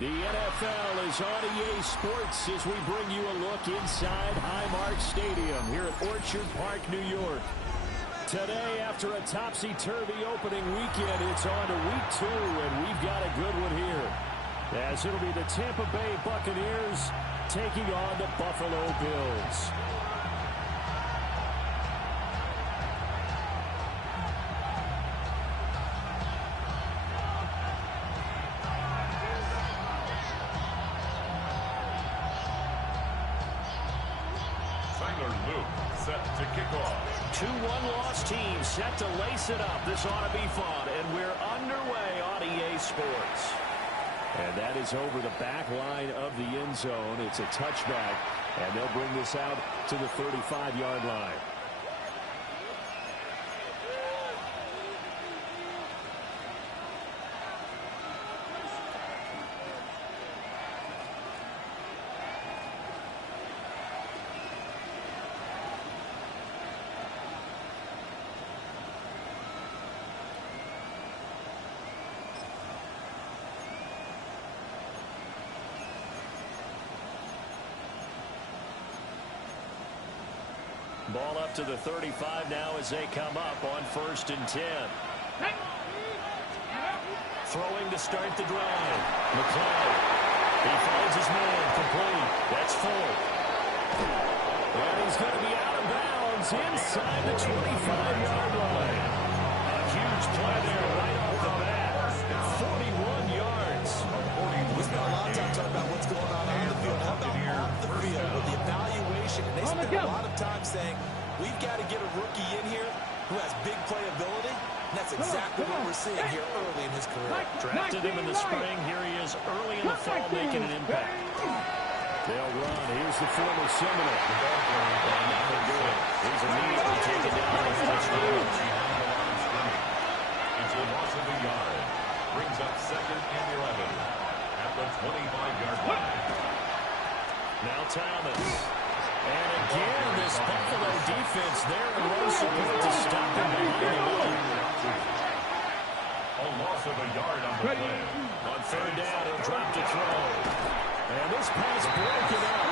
The NFL is on EA Sports as we bring you a look inside Highmark Stadium here at Orchard Park, New York. Today, after a topsy-turvy opening weekend, it's on to week 2, and we've got a good one here. As it'll be the Tampa Bay Buccaneers taking on the Buffalo Bills. Set to kick off. 2-1 loss team set to lace it up. This ought to be fun, and we're underway on EA Sports. And that is over the back line of the end zone. It's a touchback, and they'll bring this out to the 35-yard line. Ball up to the 35 now as they come up on 1st and 10. Throwing to start the drive. McCloud. He finds his man. Complete. That's full. And he's going to be out of bounds inside the 25-yard line. A huge play there right off the bat. 41 yards. We spent a lot of time talking about what's going on the field. How about off the field with the evaluation? And they spent a lot of time saying, we've got to get a rookie in here who has big playability. And that's exactly what we're seeing here early in his career. Drafted him in the spring. Here he is early in the fall making an impact. They'll run. Here's the former Seminole. He's immediately taken down on the first down. It's a loss of a yard. Brings up 2nd and 11 at the 25-yard line. Now Thomas. And again, this Buffalo defense there in low support to stop him behind the line. A loss of a yard on the play. On 3rd down, he'll drop to throw. And this pass broken up.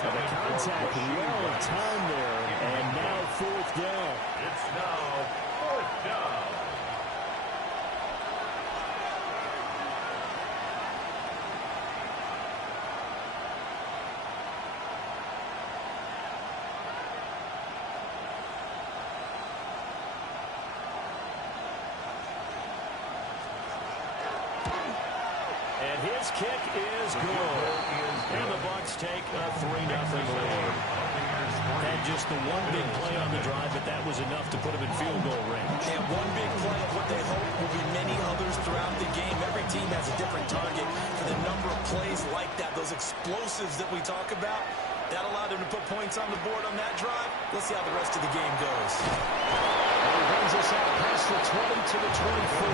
So the contact well timed there. And now 4th down. It's now 4th down. His kick is good. And the Bucs take a 3-0 lead. Had just the one big play on the drive, but that was enough to put him in field goal range. And one big play of what they hope will be many others throughout the game. Every team has a different target for the number of plays like that, those explosives that we talk about. That allowed them to put points on the board on that drive. Let's see how the rest of the game goes. And he brings us out past the 20 to the 24.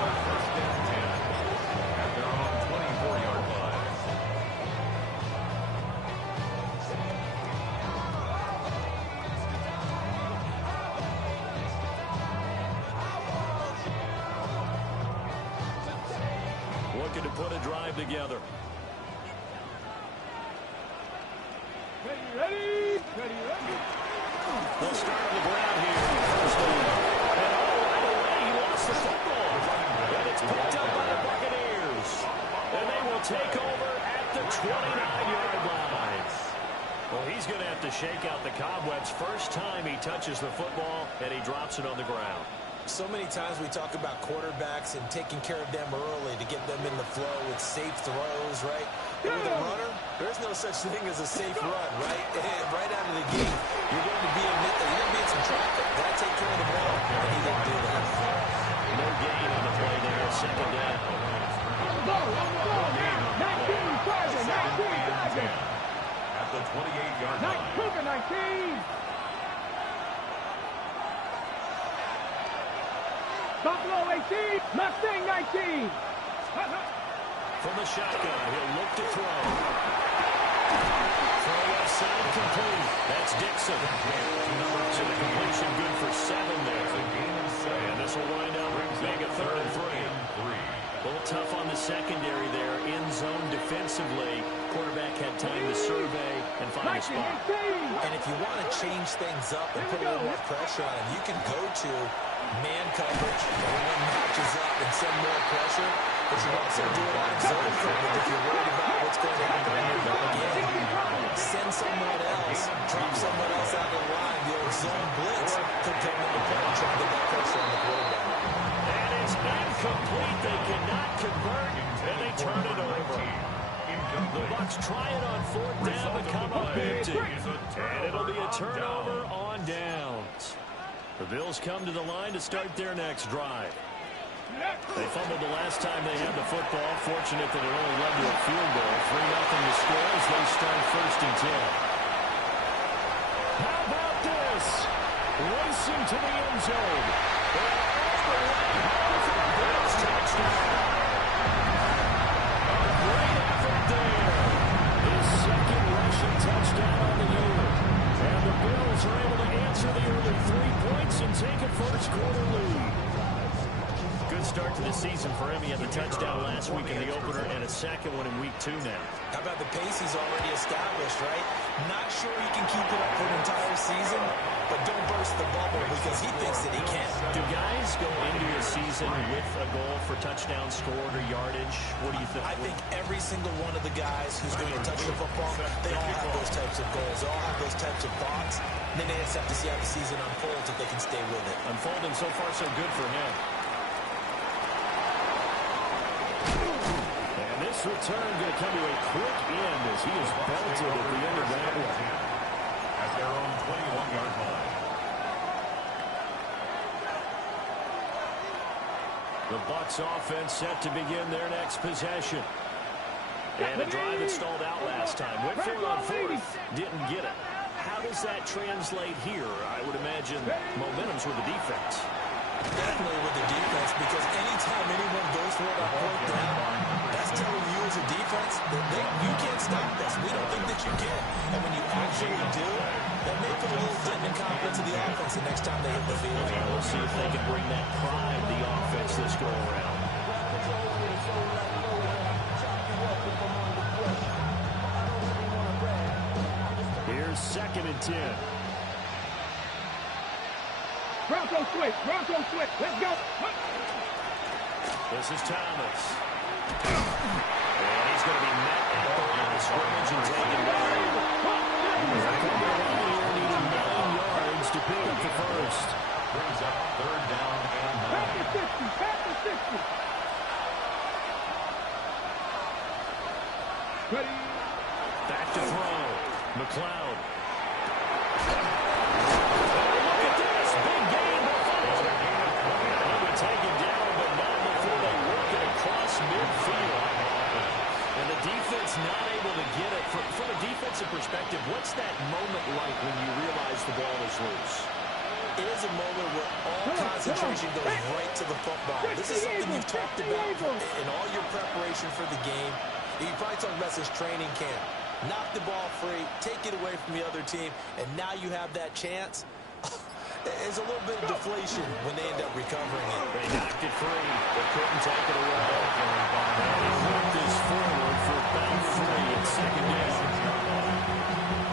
1st and 10 at their own 24-yard line. Looking to put a drive together. Ready. They'll start on the ground here. First down. And right away, he lost the football. And it's picked up by the Buccaneers. And they will take over at the 29-yard line. Well, he's going to have to shake out the cobwebs. First time he touches the football, and he drops it on the ground. So many times we talk about quarterbacks and taking care of them early to get them in the flow with safe throws, right? But with a runner, there's no such thing as a safe run, right? And right out of the gate, you're going to be in some traffic. Got to take care of the ball, and he didn't do that. No gain on the play there, 2nd down. At the 28-yard line. Cougar 19. Buffalo 18. Mustang 19. From the shotgun, he'll look to throw. Throw left side complete. That's Dixon. So the completion good for 7 there. And this will wind up being a 3rd and 3. A little tough on the secondary there. In zone defensively. Quarterback had time to survey and find a spot. And if you want to change things up and put a little more pressure on him, you can go to man coverage. Everyone matches up and send more pressure. But you also do it on zone coverage if you're worried about what's going to happen when you're going again. Send someone else. Drop someone else out of the line. The old zone blitz could come into play and try to get that pressure on the quarterback. And it's incomplete. They cannot convert, and they turn it over. The Bucs try it on 4th down to come up empty. And it'll be a turnover on downs. The Bills come to the line to start their next drive. They fumbled the last time they had the football. Fortunate that it only led to a field goal. 3-0 to score as they start 1st and 10. How about this? Racing to the end zone. They're all the way home for the Bills touchdown. A great effort there. His 2nd rushing touchdown on the year. And the Bills are able to answer the early 3 points and take a first-quarter lead. Good start to the season for him. He had the touchdown last week in the opener and a 2nd one in week 2 now. How about the pace he's already established, right? Not sure he can keep it up for an entire season, but don't burst the bubble because he thinks that he can. Do guys go into a season with a goal for touchdown scored or yardage? What do you think? I think every single one of the guys who's going to touch the football, they all have those types of goals. They all have those types of thoughts. And then they just have to see how the season unfolds if they can stay with it. Unfolding so far so good for him. This return going to come to a quick end as he is belted at the end of that one. At their own 21-yard line. The Bucs offense set to begin their next possession. And a drive that stalled out last time. Went for it on 4th. Didn't get it. How does that translate here? I would imagine momentum's with the defense. Definitely with the defense, because anytime anyone goes for it on 4th down, that's telling you as a defense that you can't stop us. We don't think that you can. And when you actually do, that may put a little dent in confidence of the offense the next time they hit the field. And we'll see if they can bring that pride to the offense this go around. Here's 2nd and 10. Bronco switch. Let's go. This is Thomas. And he's going to be met at the line of scrimmage and taken down. Needing 9 yards to pick up the first. Brings up 3rd down and 9. Back to 60. Ready. Back to throw. McLeod. Not able to get it. From a defensive perspective, what's that moment like when you realize the ball is loose? It is a moment where all concentration goes right to the football. This is something you've talked about in all your preparation for the game. You probably talked about since training camp. Knock the ball free, take it away from the other team, and now you have that chance. There's a little bit of deflation when they end up recovering it. They knocked it free. They couldn't take it away. And he moved this forward for about 3 and 2nd down.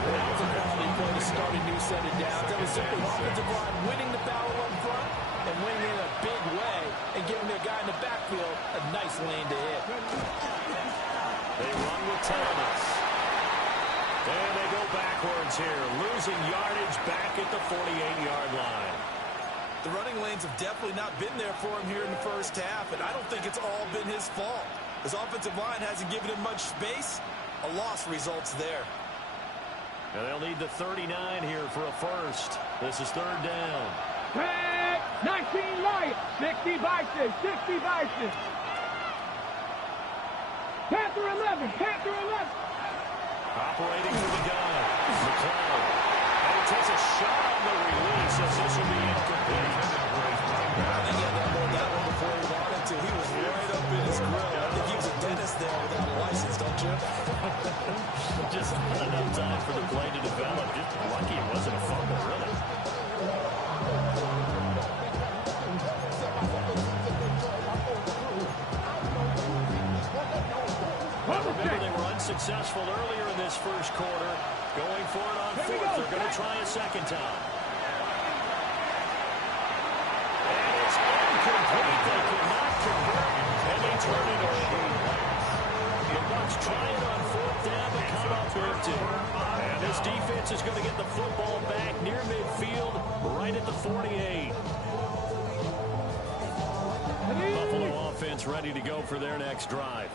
That was a quality play to start a new set of downs. That was simply offensive line winning the battle up front and winning in a big way and giving their guy in the backfield a nice lane to hit. They run with Thomas. And they go backwards here, losing yardage back at the 48-yard line. The running lanes have definitely not been there for him here in the first half, and I don't think it's all been his fault. His offensive line hasn't given him much space. A loss results there. And they'll need the 39 here for a first. This is 3rd down. 19 Lions, 60 Bison. Panther 11. Panther 11. Operating for the gun. McLeod. And he takes a shot on the release as this will be incomplete. I think he had to hold that one before he wanted to. He was right up in his grill. I think he was a dentist there without a license, don't you? Just not enough time for the play to develop. Just lucky it wasn't a fumble, really. Remember, they were unsuccessful earlier in this first quarter. Going for it on fourth. They're going to try a second time. And it's incomplete. They could not convert, and they turn it over. The Bucs try it on fourth down, but come up empty. And this defense is going to get the football back near midfield, right at the 48. Buffalo offense ready to go for their next drive.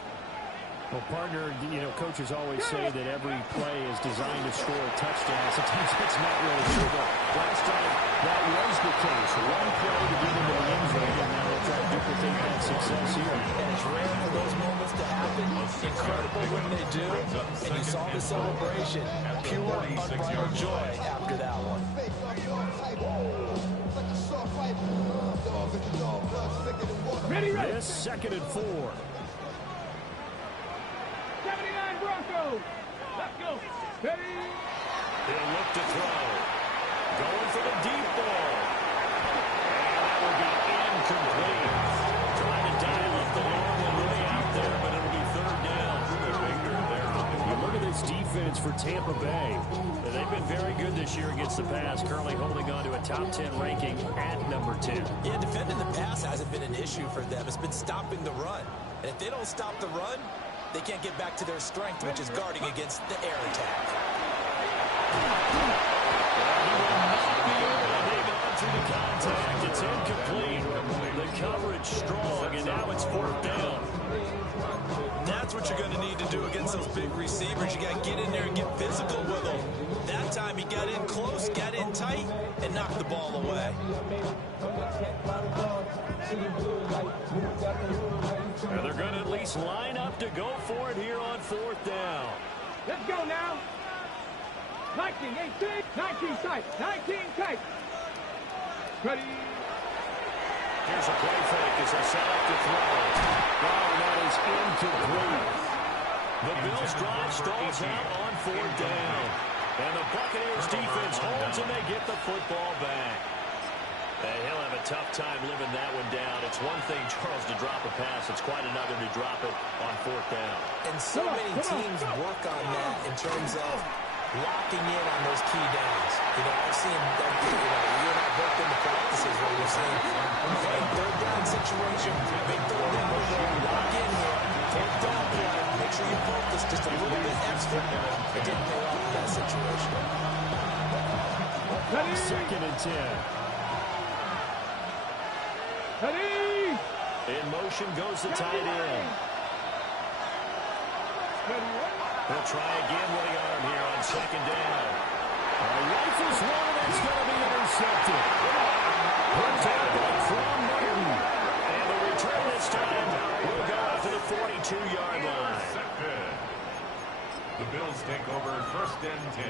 Well, partner, coaches always say that every play is designed to score a touchdown. Sometimes it's not really true, but last time that was the case. One play to get into the end zone, and now they'll try to duplicate that success here. And it's rare for those moments to happen. Incredible when they do. And you saw the celebration. Pure, unbridled joy after that one. Ready, ready. This 2nd and 4. 79 Broncos. Let's go. Ready. He'll look to throw. Going for the deep ball. And that will be incomplete. Trying to dial up the long one way out there, but it'll be third down. You look at this defense for Tampa Bay. They've been very good this year against the pass, currently holding on to a top 10 ranking at number 10. Yeah, defending the pass hasn't been an issue for them. It's been stopping the run. And if they don't stop the run, they can't get back to their strength, which is guarding against the air attack. He will not be able to hang on through the contact. It's incomplete. The coverage strong, and now it's fourth down. That's what you're going to need to do against those big receivers. You got to get in there and get physical with them. That time he got in close, got in tight, and knocked the ball away. And they're going to at least line up to go for it here on fourth down. Let's go now. 19, 18, 19 tight, 19 tight. Ready. Here's a play fake as they set up to throw. Oh, that is incomplete. The Bills drive stalls out on fourth down. And the Buccaneers defense holds and they get the football back. He'll have a tough time living that one down. It's one thing, Charles, to drop a pass. It's quite another to drop it on fourth down. And so many teams work on that in terms of locking in on those key downs. I've seen that, you and I both in the practices where you're saying, hey, third down situation, big third down, lock in here, fourth down play, make sure you focus just a little bit extra. It didn't pay off in that situation. Ready. 2nd and 10. Ready. In motion goes the tight end. He'll try again with the arm here on second down. Rifles one, and it's going to be intercepted. Protected from Martin. And the return this time will go out to the 42-yard line. The Bills take over 1st and 10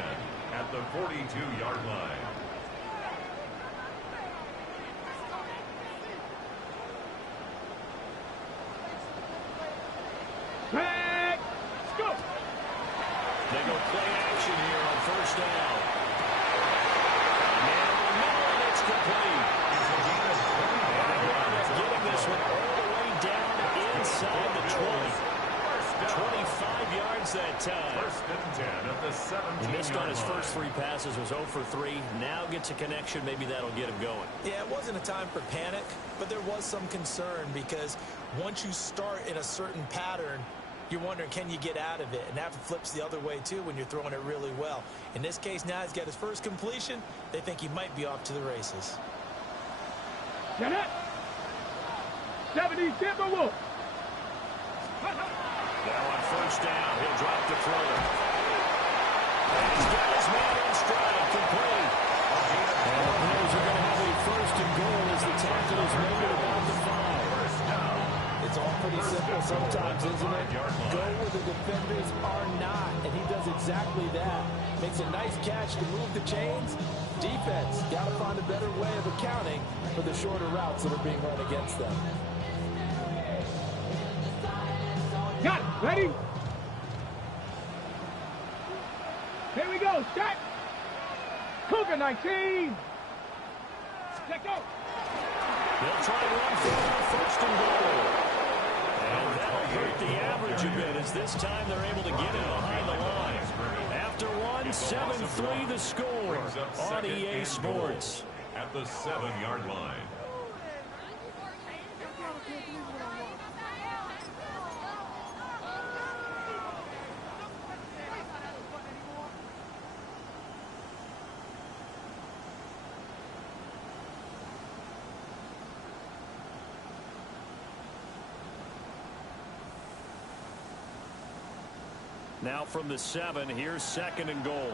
at the 42-yard line. Let's go. They go play action here on first down. And it's complete. And getting this one all the way down inside the 20. 25 yards that time. 1st and 10 at the 17-yard line. He missed on his first 3 passes, was 0 for 3. Now gets a connection. Maybe that'll get him going. Yeah, it wasn't a time for panic, but there was some concern because once you start in a certain pattern, you're wondering, can you get out of it? And that flips the other way, too, when you're throwing it really well. In this case, now he's got his first completion. They think he might be off to the races. Get it. 70 Timberwolves. Now on first down, he'll drop the throw. And he's got his man in stride, complete. And the Bills are going to have a first and goal as the tackle is made at about the 5. It's all pretty simple sometimes, isn't it? Go with the defenders are not, and he does exactly that. Makes a nice catch to move the chains. Defense, got to find a better way of accounting for the shorter routes that are being run against them. Got it. Ready? Here we go. Start. Cougar 19. Let go. They'll try to run for first and goal. And that'll hurt the average a bit as this time they're able to get it behind the line. After one, 7-3 the score on EA Sports. At the 7-yard line. Now from the 7, here's second and goal.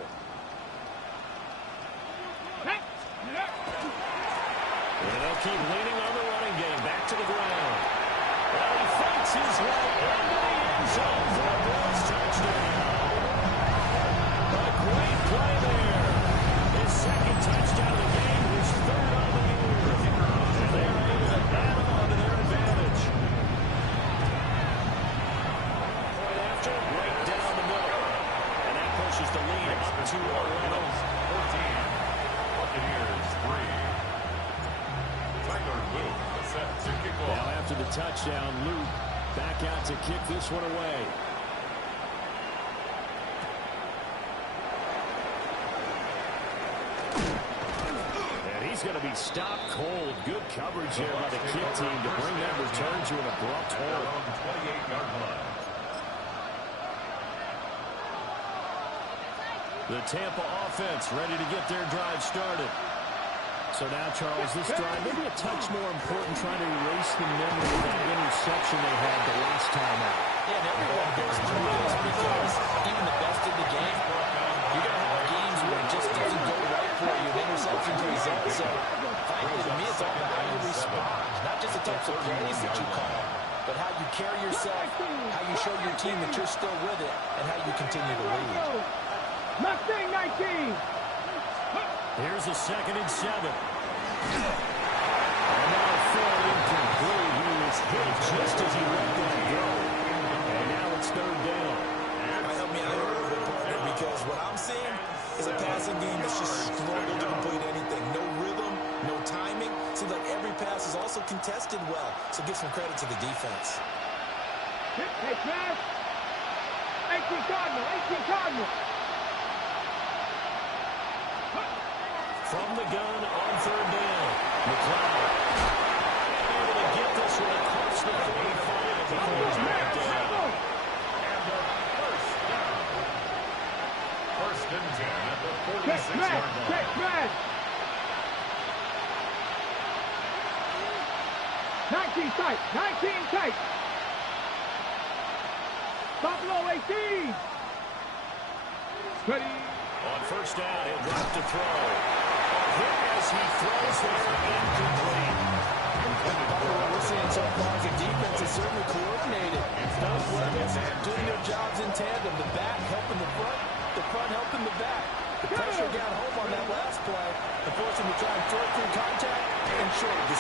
And they'll keep leaning on the running game. Back to the ground. Well, he fights his way into the end zone for a Bills touchdown. A great play there. His second touchdown of the game, his third on the year. And they're able to add on to their advantage. Point after, right down the middle. And that pushes the lead up to 11. 14. Buccaneers 3. Now after the touchdown, Luke back out to kick this one away. And he's going to be stopped cold. Good coverage there by the kick team to bring that return to an abrupt halt. 28-yard line. The Tampa offense ready to get their drive started. So now, Charles, this drive maybe a touch more important, trying to erase the memory of that interception they had the last time out. Yeah, and everyone goes through this because even the best in the game, you're going to have games where it just doesn't go right for you. An interception results. So, frankly, to me, it's all about how you respond. Not just the types of plays that you call, but how you carry yourself, how you show your team that you're still with it, and how you continue to lead. Mustang 19. Here's a 2nd and 7. And now throw incomplete. He was hit just as he let that go. And now it's 3rd down. Help me out here a little bit, partner, because what I'm seeing is a passing game that's just struggled to complete anything. No rhythm, no timing. Seems like every pass is also contested well. So give some credit to the defense. Hey, Smash. 18 Cardinal. 18 Cardinal. From the gun on 3rd down. McLeod able to get this one across the 45 before he's back down. And the first down. 1st and 10 at the 46-yard line. Check smash. 19 tight. 19 tight. Buffalo 18. Ready. On 1st down, he'll drop to throw. As he throws there, incomplete. What we're seeing so far is the defense is certainly coordinated. Both levels doing their jobs in tandem. The back helping the front helping the back. The pressure got home on that last play and forced him to try and throw through contact and short. They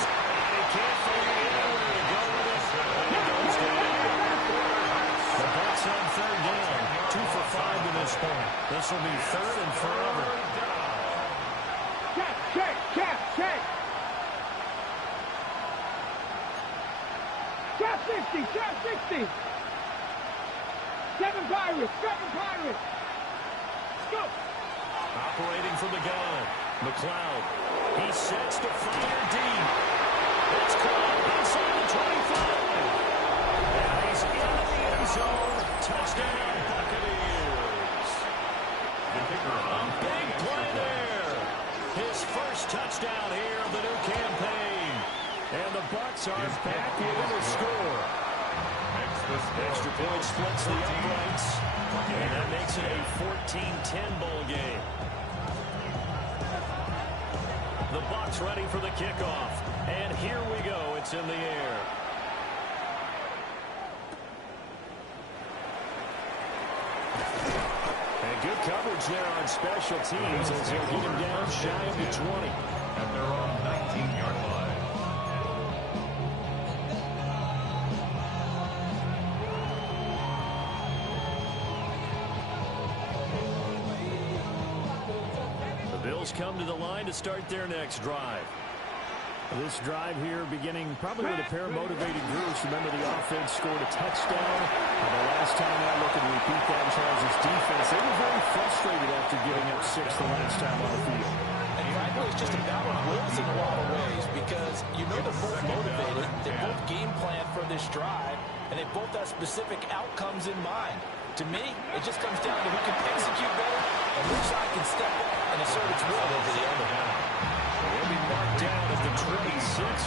can't figure anywhere to go with it. And it goes down. The Bucs on 3rd down. 2 for 5 to this point. This will be 3rd and forever. Check. Trap 60. 7 Pirates. Go. Operating from the gun. McLeod. He sets to fire deep. It's caught inside the 25. And he's into the end zone. Touchdown, Buccaneers. The kicker on Big play there. His first touchdown here of the new campaign. And the Bucs are back within a score. Extra point splits the uprights. And that makes it a 14-10 ball game. The Bucs ready for the kickoff. And here we go. It's in the air. good coverage there on special teams as they'll get him down shy of the 20. At their own 19-yard line. The Bills come to the line to start their next drive. This drive here beginning probably with a pair of motivated groups. Remember, the offense scored a touchdown. The last time I look and repeat that Chargers defense, they were very frustrated after giving up 6 the last time on the field. And frankly, it's just a battle of wills in a lot of ways because you know they're both motivated. They both game plan for this drive, and they both have specific outcomes in mind. To me, it just comes down to who can execute better and which side can step up and assert its will over the other. They'll be marked down at the 26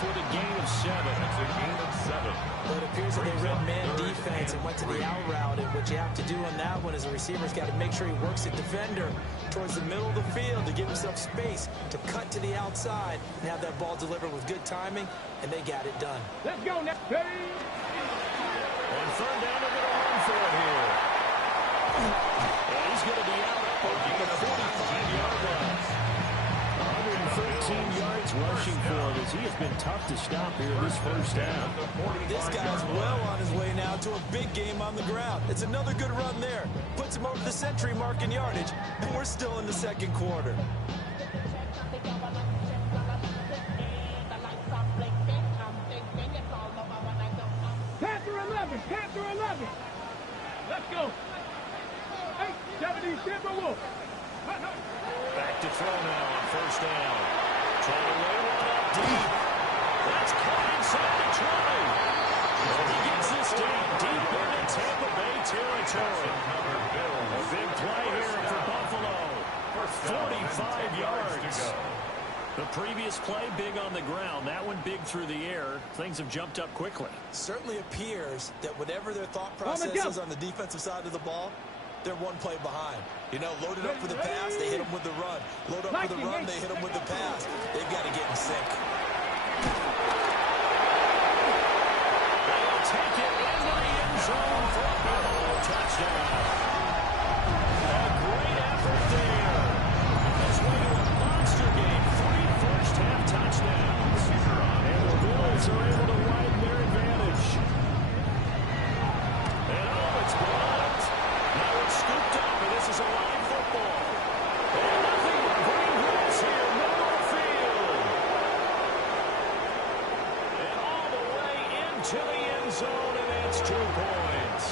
with a gain of 7. It's a gain of 7. But it appears that they read man defense and went to the out route. And what you have to do on that one is the receiver's got to make sure he works the defender towards the middle of the field to give himself space to cut to the outside and have that ball delivered with good timing, and they got it done. Let's go now. On third down, they're going to run for it here. And he's going to be out up over the 45-yard line. 113 yards rushing for him as he has been tough to stop here this first half. This guy's well on his way now to a big game on the ground. It's another good run there. Puts him over the century mark in yardage, and we're still in the second quarter. Panther 11, Panther 11. Let's go. 870 Timberwolves. Back to throw now on first down. Trying to lay one up deep. That's caught inside the 20. And he gets this down deep into Tampa Bay territory. A big play here for Buffalo. 45 yards. The previous play big on the ground. That one big through the air. Things have jumped up quickly. Certainly appears that whatever their thought process is on the defensive side of the ball, they're one play behind. You know, loaded up for the pass, they hit them with the run. Load up for the run, they hit them with the pass. They've got to get in sync. They'll take it into the end zone for a Buffalo touchdown. A great effort there. This way to a monster game. 3 first-half touchdowns. And the Bills are able to widen their advantage. And it's blocked. Now it's scooped up, and this is a live football. And nothing but green grass here, middle of the field. And all the way into the end zone, and it's 2 points.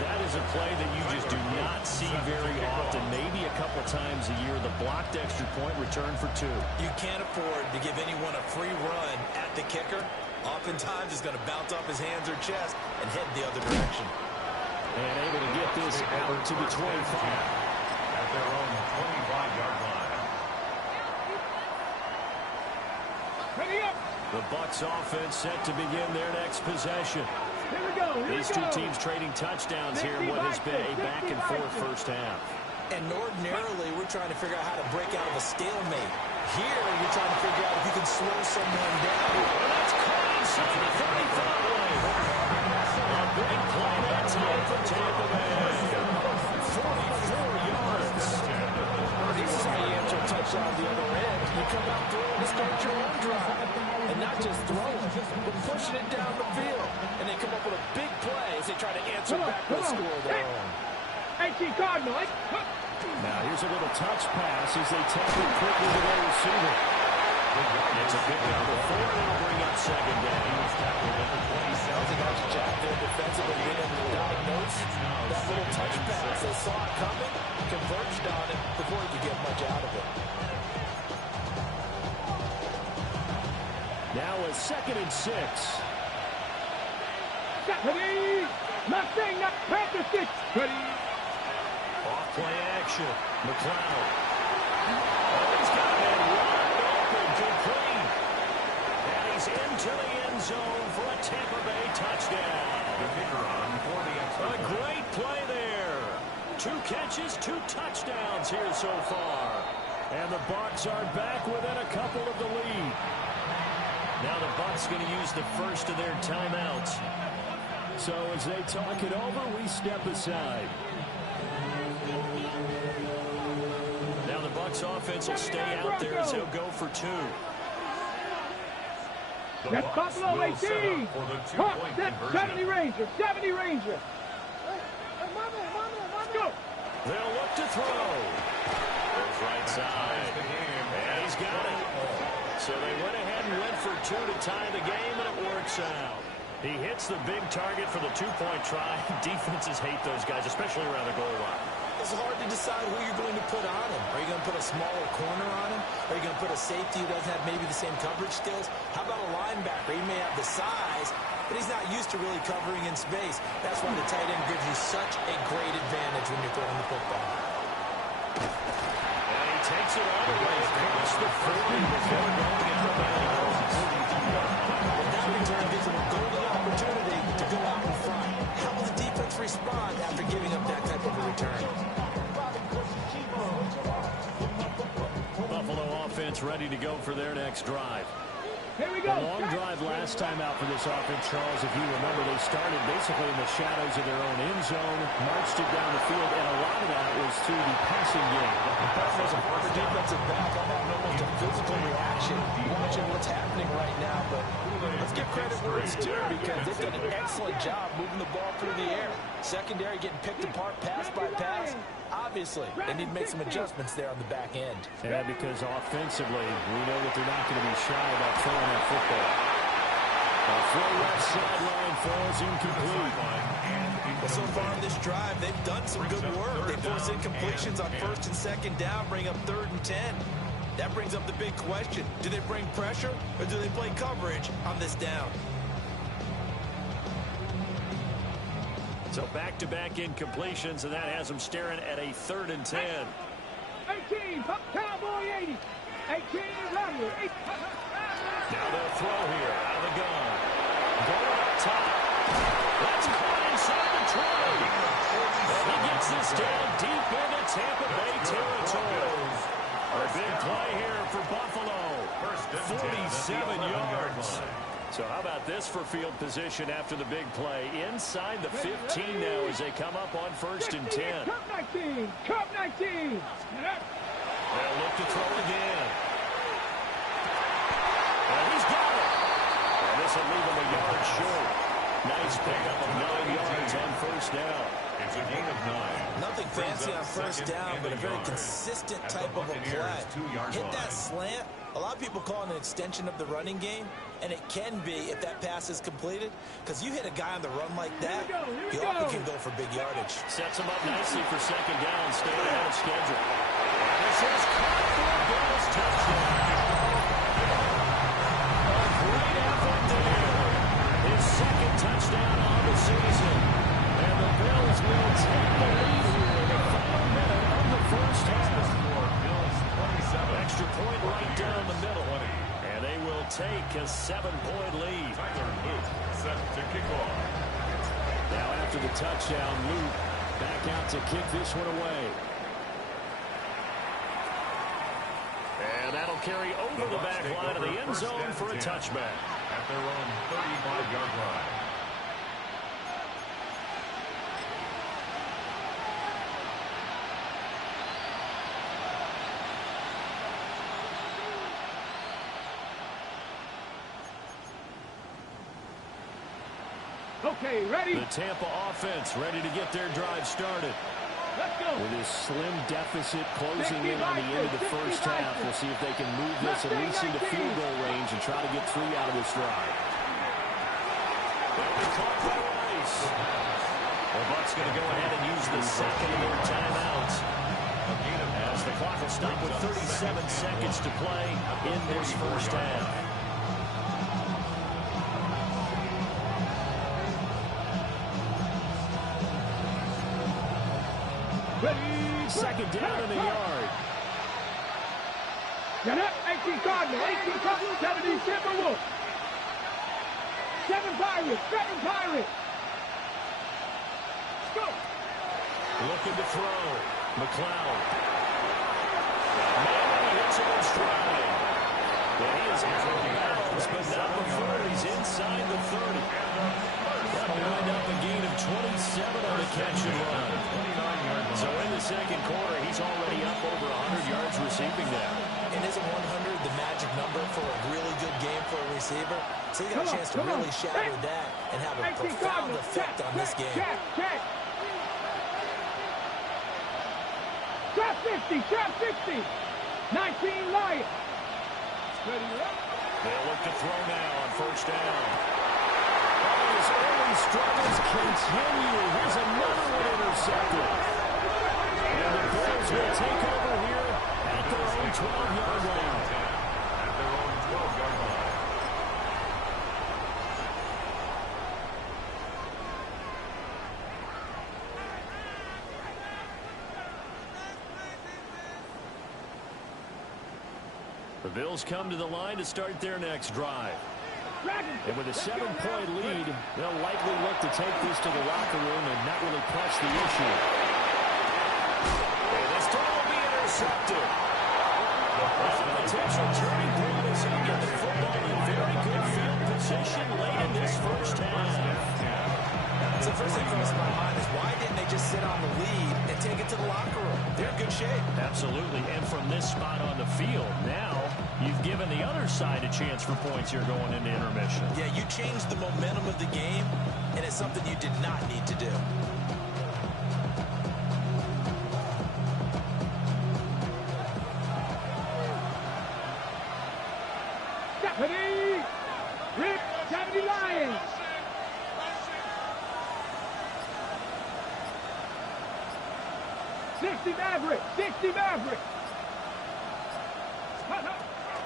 That is a play that you just do not see very often, maybe a couple times a year. The blocked extra point return for 2. You can't afford to give anyone a free run at the kicker. Oftentimes, he's going to bounce off his hands or chest and head the other direction. And able to get this out to the 25. At their own 25-yard line. Ready up. The Bucs offense set to begin their next possession. Here we go. These two teams trading touchdowns here in what has been a back-and-forth first half. And ordinarily, we're trying to figure out how to break out of a stalemate. Here, you're trying to figure out if you can slow someone down. And that's caught inside the 35. A big play that time for Tampa Bay. 44 yards. This is how you answer a touchdown the other end. You come out throwing to start your own drive. And not just throwing, but pushing it down the field. And they come up with a big play as they try to answer back with a score of their own. 18 Cardinal. Now here's a little touch pass as they tap it quickly to their receiver. It's a big number 4, and it'll bring up second down. I think that's Jack there defensively being able to diagnose that little touch pass. They saw it coming, converged on it before he could get much out of it. Now a 2nd and 6. Ready. Not saying that. Panther 6. Ready. Off play action. McLeod. Oh, he's got a man wide open, complete. And he's into the end zone for a Tampa Bay touchdown. The kicker on for the extra A great play there. 2 catches, 2 touchdowns here so far. And the Bucs are back within a couple of the lead. Now the Bucs going to use the first of their timeouts. So as they talk it over, we step aside. Now the Bucs offense will stay out there as they'll go for 2. That's Buffalo 18. Hawk, set 70 Ranger. 70 Ranger. Let's go. They'll look to throw. Goes right side. And he's got it. So they went ahead and went for 2 to tie the game, and it works out. He hits the big target for the 2-point try. Defenses hate those guys, especially around the goal line. It's hard to decide who you're going to put on him. Are you going to put a smaller corner on him? Are you going to put a safety who doesn't have maybe the same coverage skills? How about a linebacker? He may have the size, but he's not used to really covering in space. That's why the tight end gives you such a great advantage when you're throwing the football. And he takes it all the way across the 40 before going out of bounds. That return gives him a golden opportunity to go out in front. How will the defense respond after giving up that type of a return? Buffalo offense ready to go for their next drive. Here we go. A long drive last time out for this offense, Charles. If you remember, they started basically in the shadows of their own end zone, marched it down the field, and a lot of that was through the passing game. Buffalo's a former defensive back. I'm having almost a physical reaction watching what's happening right now, but let's give credit where it's due because they've done an excellent job moving the ball through the air. Secondary getting picked apart pass by pass. Obviously, they need to make some adjustments there on the back end. Yeah, because offensively, we know that they're not going to be shy about throwing that football. Throw left sideline falls incomplete. Well, so far in this drive, they've done some good work. They force incompletions on 1st and 2nd down, bring up 3rd and 10. That brings up the big question. Do they bring pressure or do they play coverage on this down? So back-to-back incompletions, and that has them staring at a 3rd and 10. 18, Cowboy 80. 18, Romney. Now they'll throw here out of the gun. Going up top. That's caught inside the 20. And he gets this down deep into Tampa Bay territory. A big play here for Buffalo. 47 yards. So how about this for field position after the big play? Inside the 15 now as they come up on 1st and 10. Cup 19. Cup 19. They'll look to throw again. And he's got it. And this will leave him a yard short. Nice pickup of 9 yards on 1st down. It's a gain of 9. Nothing fancy on 1st down, but a very consistent type of a play. Hit that slant. A lot of people call it an extension of the running game, and it can be if that pass is completed, because you hit a guy on the run like that, he often can go for big yardage. Sets him up nicely for 2nd down, staying ahead of schedule. And this is caught for a Bills touchdown. A great effort there. His 2nd touchdown on the season. And the Bills will take the lead here in the final minute of the 1st half. Extra point right down the middle. And they will take a 7-point lead. Tyler Luke set to kick off. Now after the touchdown, Luke back out to kick this one away. And that'll carry over the back line of the end zone for a touchback. At their own 35-yard line. Okay, ready? The Tampa offense ready to get their drive started. Let's go. With his slim deficit closing in on the end of the 1st half, we'll see if they can move this at least into field goal range and try to get 3 out of this drive. They'll be caught by Rice. The Bucs going to go ahead and use the 2nd of their timeouts. As the clock will stop with 37 seconds to play in this 1st half. Ready? 2nd down in the yard. Get up. 18 Cardinal. 18 Cardinal. 17 Timberwolves. 7 Pirates. 7 Pirates. Go. Looking to throw. McLeod. Man, hits him in stride. Well, he is out of bounds, but not before he's inside the 30. That'll wind up a gain of 27 on the catch and run. So in the second quarter, he's already up over 100 yards receiving now. And isn't 100 the magic number for a really good game for a receiver? So he got a chance to really shatter that and have a profound effect on this game. Check. Trap 50. 19 Lions. They'll look to throw now on first down. His early struggles continue. Here's another one intercepted. And the Bills will take over here at their own 12-yard line. At their own 12-yard line. The Bills come to the line to start their next drive. And with a 7-point lead, they'll likely look to take this to the locker room and not really press the issue. And this throw will be intercepted. Well, a potential turning point as he gets the football in very good field position late in this first half. So the first thing comes to my mind is why didn't they just sit on the lead and take it to the locker room? They're in good shape. Absolutely. And from this spot on the field, now you've given the other side a chance for points here going into intermission. Yeah, you changed the momentum of the game, and it's something you did not need to do. Deputy Lions. Sixty Maverick.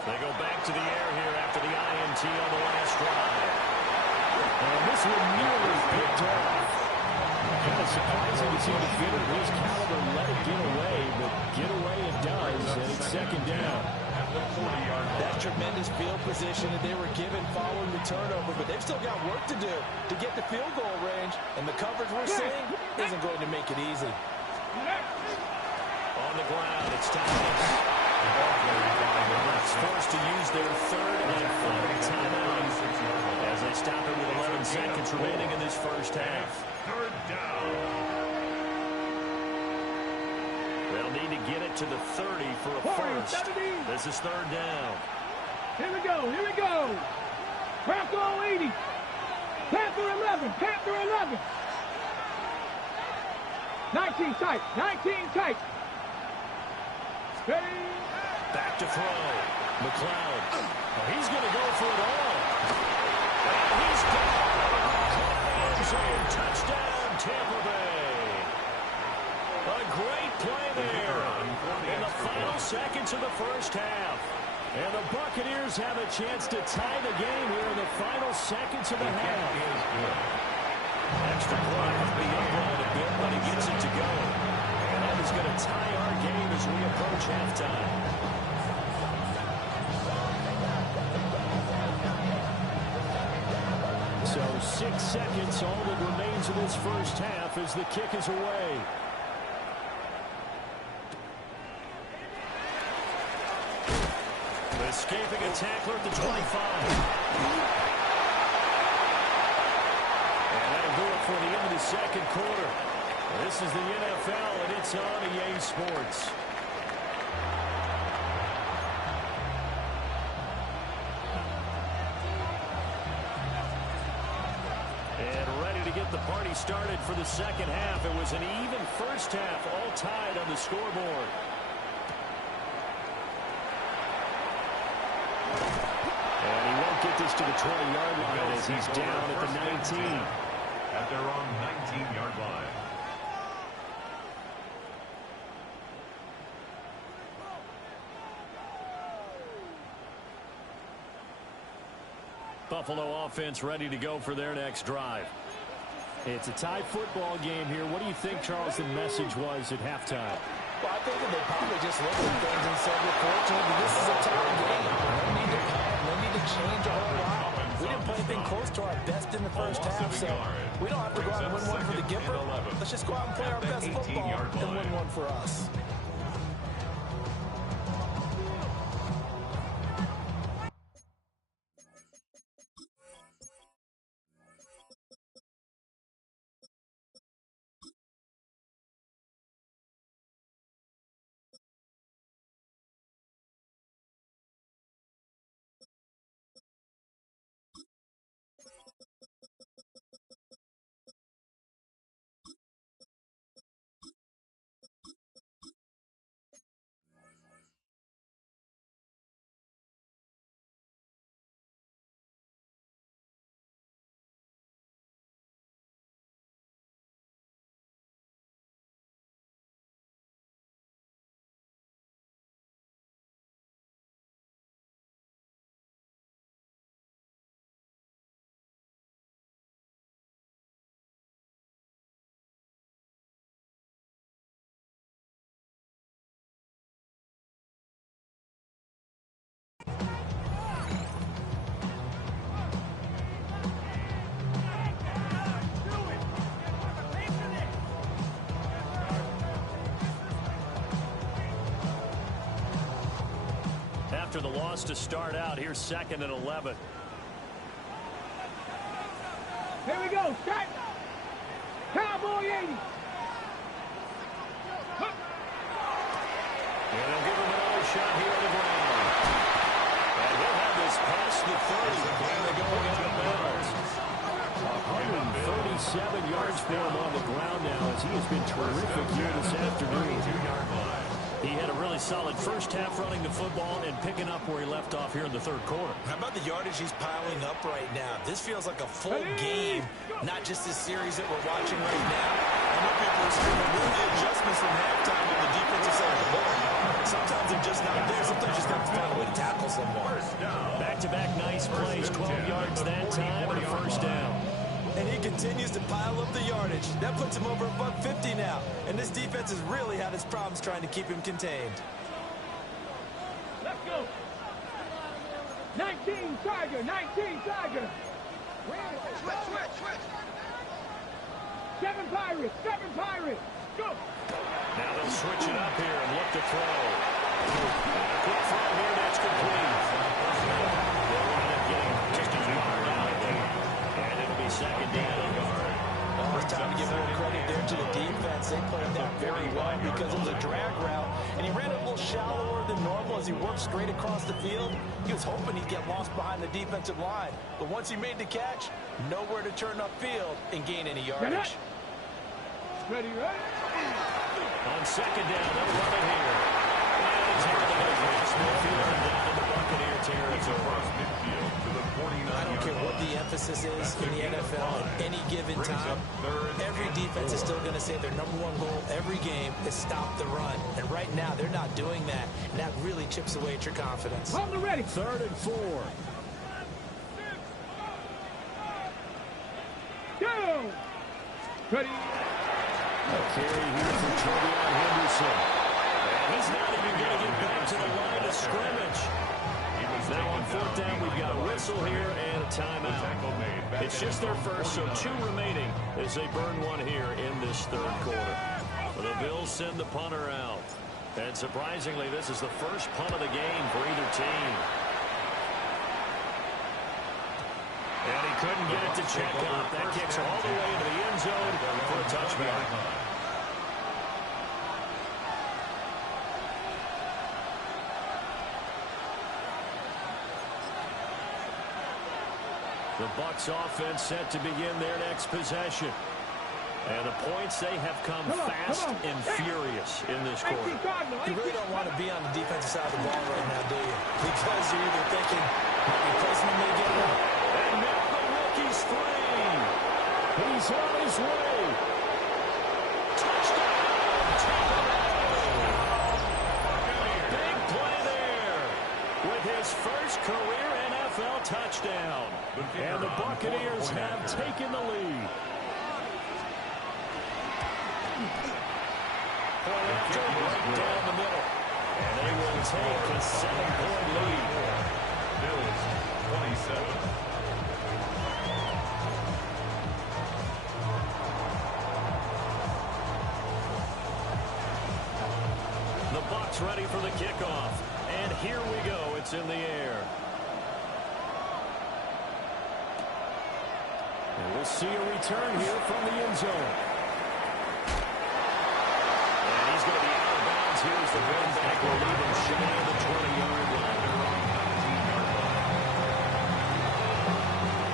They go back to the air here after the INT on the last drive. And this one nearly picked off. Kind of surprising to see a defender of his caliber let it get away, but get away it does, and it's second down. That tremendous field position that they were given following the turnover, but they've still got work to do to get the field goal range, and the coverage we're seeing isn't going to make it easy. On the ground, it's Thomas. Bucs forced to use their third and final timeout as they stop it with 11 seconds remaining in this first half. Third down. They'll need to get it to the 30 for a first. This is third down. Here we go. Panther 80. Panther 11. 19 tight. Ready. Back to throw. McLeod. Oh, he's going to go for it all. And he's gone. Touchdown, Tampa Bay. A great play there in the final seconds of the first half. And the Buccaneers have a chance to tie the game here in the final seconds of the half. Extra clock is being uprun a bit, but he gets it to go. And that is going to tie our game as we approach halftime. So 6 seconds, all that remains of this first half as the kick is away. Escaping a tackler at the 25. And that'll do it for the end of the second quarter. This is the NFL, and it's on EA Sports. And ready to get the party started for the second half. It was an even first half, all tied on the scoreboard. And he won't get this to the 20-yard line as he's down at the 19. At their own 19-yard line. Buffalo offense ready to go for their next drive. It's a tie football game here. What do you think, Charles, the message was at halftime? Well, I think that they probably just looked at things and said, we're fortunate that this is a tie game. No need to panic. No need to change a whole lot. We didn't play anything close to our best in the first half, so we don't have to go out and win one for the Gipper. Let's just go out and play our best football and win one for us. after the loss to start out. Here's 2nd and 11. Here we go. Start. Cowboy 80. And they'll give him another shot here on the ground. And he'll have this past the 30. And they're going out of bounds. 137 yards for him on the ground now as he has been terrific here this afternoon. He had a really solid first half running the football and picking up where he left off here in the 3rd quarter. How about the yardage he's piling up right now? This feels like a full game, not just this series that we're watching right now. I know people are screaming, what are the adjustments from halftime on the defensive side of the ball? Sometimes they're just not there. Sometimes you just have to find a way to tackle someone. Back-to-back nice plays, 12 yards that time and a first down. And he continues to pile up the yardage. That puts him over $150 now. And this defense has really had its problems trying to keep him contained. Let's go. 19 Tiger. 19 Tiger. Switch. 7 Pirates. 7 Pirates. Go. Now they'll switch it up here and look to throw. Quick throw here, that's complete. They'll wind up getting just a yard out of there. And it'll be 2nd down. Well, it's time to give more credit there to the defense. They played that very well because it was a drag route. And he ran a little shallower than normal as he worked straight across the field. He was hoping he'd get lost behind the defensive line. But once he made the catch, nowhere to turn upfield and gain any yardage. Ready. On 2nd down, they'll run it here. And he's able to get across midfield and down to the Buccaneer territory. I don't care what the emphasis is in the NFL at any given time. Every defense is still going to say their #1 goal every game is stop the run. And right now, they're not doing that. And that really chips away at your confidence. On the ready. 3rd and 4. Go. Ready. A carry here for Trevion Henderson. And he's not even going to get back to the line of scrimmage. Now on 4th down, we've got a whistle here and a timeout. It's just their first, so 2 remaining as they burn one here in this 3rd quarter. The Bills send the punter out. And surprisingly, this is the first punt of the game for either team. And he couldn't get it to check up. That kicks all the way into the end zone for a touchback. The Bucs offense set to begin their next possession. And the points, they have come fast and furious in this quarter. You really don't want to be on the defensive side of the ball right now, do you? Because you're either thinking, replacement may get one. And now the rookie's free. He's on his way. Touchdown, Tampa Bay. Big play there with his first career NFL touchdown. And the Buccaneers have taken the lead. Point after right down the middle. And they will take a 7-point lead. Bills 27. The Bucs ready for the kickoff. And here we go. It's in the air. And we'll see a return here from the end zone. And he's going to be out of bounds here as the running back will leave him shy of the 20-yard line.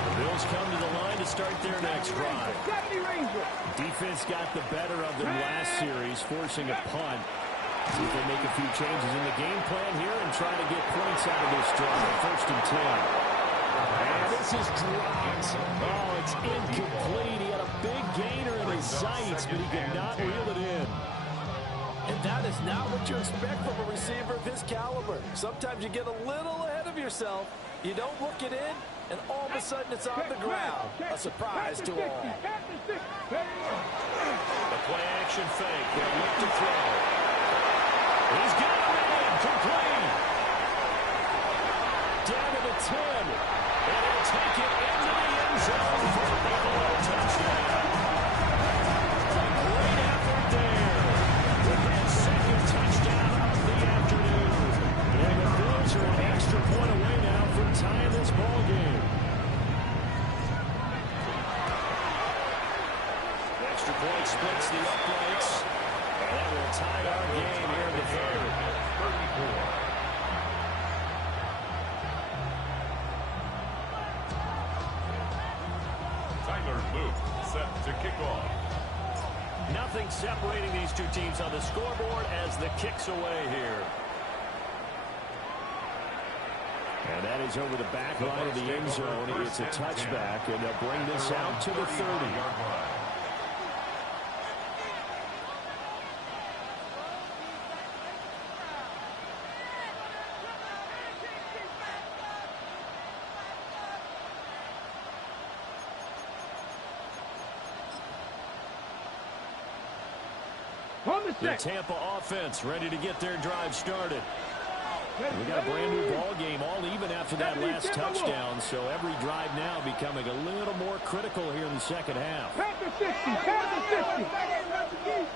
The Bills come to the line to start their next drive. Defense got the better of them last series, forcing a punt. See if they make a few changes in the game plan here and try to get points out of this drive. 1st and 10. And this is dropped. Oh, it's incomplete. He had a big gainer in his sights, but he could not reel it in. And that is not what you expect from a receiver of his caliber. Sometimes you get a little ahead of yourself. You don't look it in, and all of a sudden it's on the ground. A surprise to all. The play-action fake. They'll look to throw. He's got a man. Complete. Down to the 10. And he'll take it into the end zone for a touchdown. A great effort there with that 2nd touchdown of the afternoon. And the Bills are extra point splits the uprights. And that will tie our game here in the third. 34. Set to kick off. Nothing separating these two teams on the scoreboard as the kick's away here. And that is over the back line of the end zone. It's a touchback, and they'll bring this out to the 30. The Tampa offense ready to get their drive started. We got a brand new ball game, all even after that last touchdown. So every drive now becoming a little more critical here in the second half. Panther 60, Panther 60.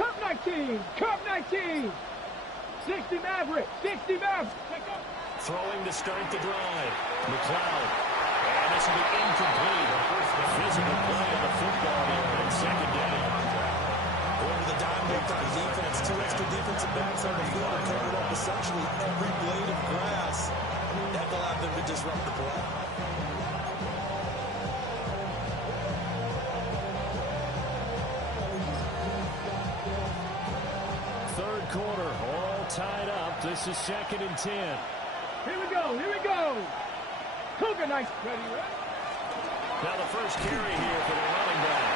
Cup 19, Cup 19. 60 Maverick, 60 Maverick. Throwing to start the drive. McLeod. And this will be incomplete. Physical play on the football here on second down. Over the dime looked on defense. Two extra defensive backs on the field and covered up essentially every blade of grass. That allowed them to disrupt the play. Third quarter, all tied up. This is 2nd and 10. Here we go, here we go. Cougar Knights ready, right? Now the first carry here for the running back.